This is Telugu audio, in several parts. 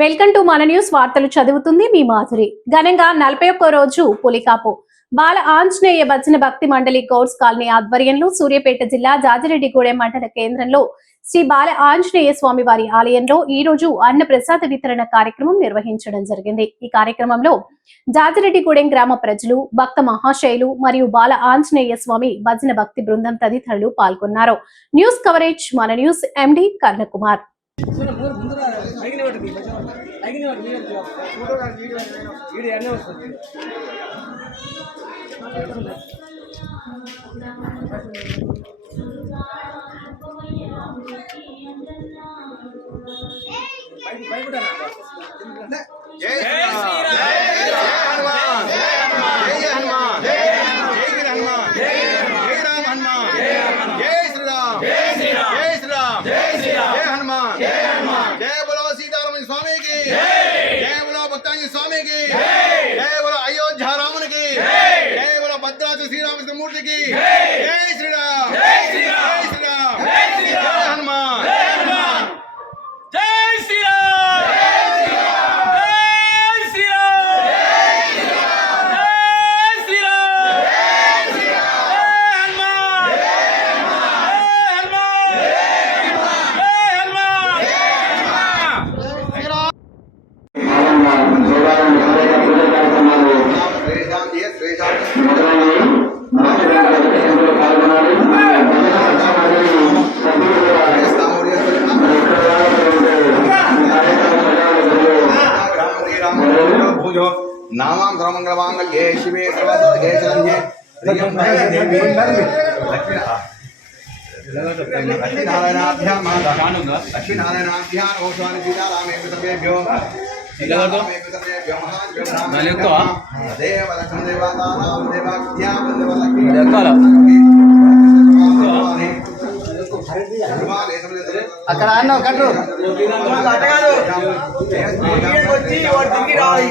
వెల్కమ్ టు మన న్యూస్ వార్తలు చదువుతుంది మీ మాధురి. ఘనంగా నలభై ఒక్క రోజు పులికాపు. బాల ఆంజనేయ భజన భక్తి మండలి గౌడ్స్ కాలనీ ఆధ్వర్యంలో సూర్యాపేట జిల్లా జాజిరెడ్డిగూడెం మండల కేంద్రంలో శ్రీ బాల ఆంజనేయ స్వామి వారి ఆలయంలో ఈ రోజు అన్న ప్రసాద వితరణ కార్యక్రమం నిర్వహించడం జరిగింది. ఈ కార్యక్రమంలో జాజిరెడ్డిగూడెం గ్రామ ప్రజలు భక్త మహాశయులు మరియు బాల ఆంజనేయ స్వామి భజన భక్తి బృందం తదితరులు పాల్గొన్నారు. న్యూస్ కవరేజ్ మన న్యూస్ ఎండి కర్ణకుమార్. జై శ్రీరామ్ జై హనుమాన్ జై హనుమాన్ జై హనుమాన్ జై రామ హనుమాన్ జై శ్రీరామ్ జై శ్రీరామ్ జై శ్రీరామ్ జై శ్రీరామ్ జై హనుమాన్ జై హనుమాన్ జై బలో సీతారామ స్వామికి జై భక్తాంజలి స్వామికి. జై. బలో అయోధ్య రామునికి. జై. బలో భద్రాద్రి శ్రీరామకృష్ణమూర్తికి జై శ్రీరామ్ జై శ్రీరామ్ జై శ్రీరామ్ జై శ్రీరామ్ జై హనుమాన్ జై హనుమాన్ జై శ్రీరామ్ జై శ్రీరామ్ జై శ్రీరామ్ జై హనుమాన్ జై హనుమాన్ జై హనుమాన్ శ్రీరామ్ జయ శ్రీరామ్ నామాం సర్వమంగళమాంగళ్యే శివే సర్వసర్గే శరణ్యే లక్ష్మీనారాయణాభ్యాం ఓషాని సీతారామే పితృభ్యో దేవ లక్ష్మీ దేవతానాం దేవాభ్యాం అక్కడ అన్న కట్టు దిగి రాయి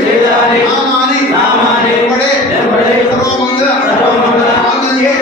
చేతాని నామాని పడే సర్వమంగళ మాంగళ్యే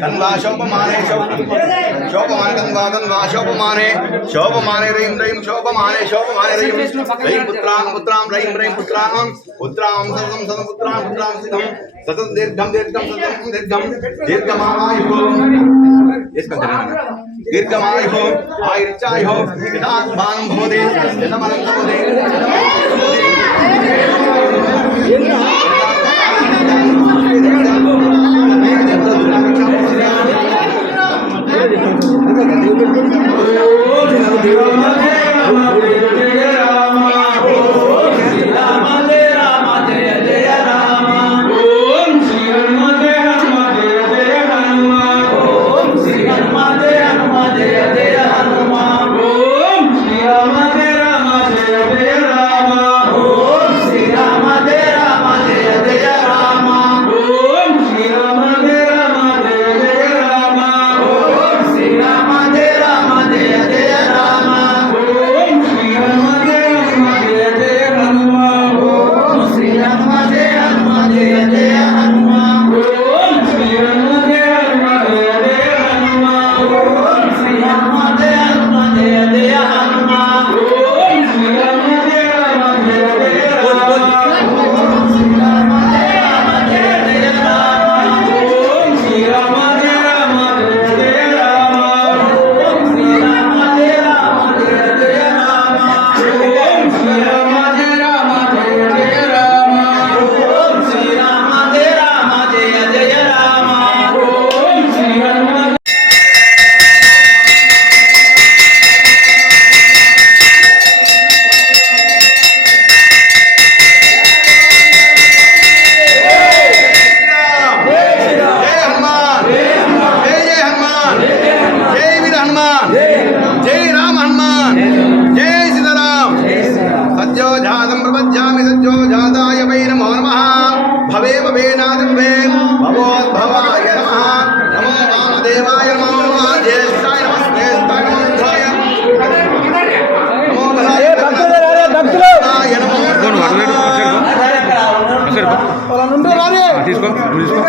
तन्वा शोपमाने शोपमाने तन्वा तन्वा शोपमाने शोपमाने रईं रईं शोपमाने शोपमाने रईं रईं पुत्रां पुत्रां रईं रईं पुत्रां पुत्रां सदं सदं पुत्रां पुत्रां, सिद्धं। सदं दीर्घं दीर्घं सदं दीर्घं। दीर्घमायुः। इसका ध्यान दीर्घमायुः, आयुर्चायुः सदात्मानं भवति। सदमनं भवति। सदमनं भवति। జై తీసుకో నువ్వు తీసుకో.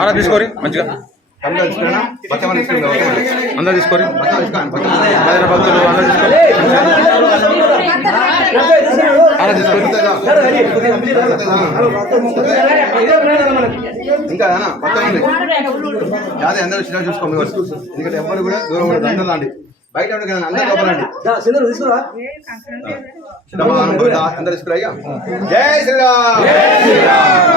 ఆడ తీసుకోరి మంచిగా. అందరు తీసుకోరి. అందరు తీసుకోరి ఆడ ఇంకా పక్కన అందరూ చిన్న చూసుకోండి ఎందుకంటే ఎవరు కూడా దూరం ఉండదు అందరూ బయట అందరూ గోవిందా, అందరూ తీసుకురా. జై శ్రీరామ్. జై శ్రీరామ్.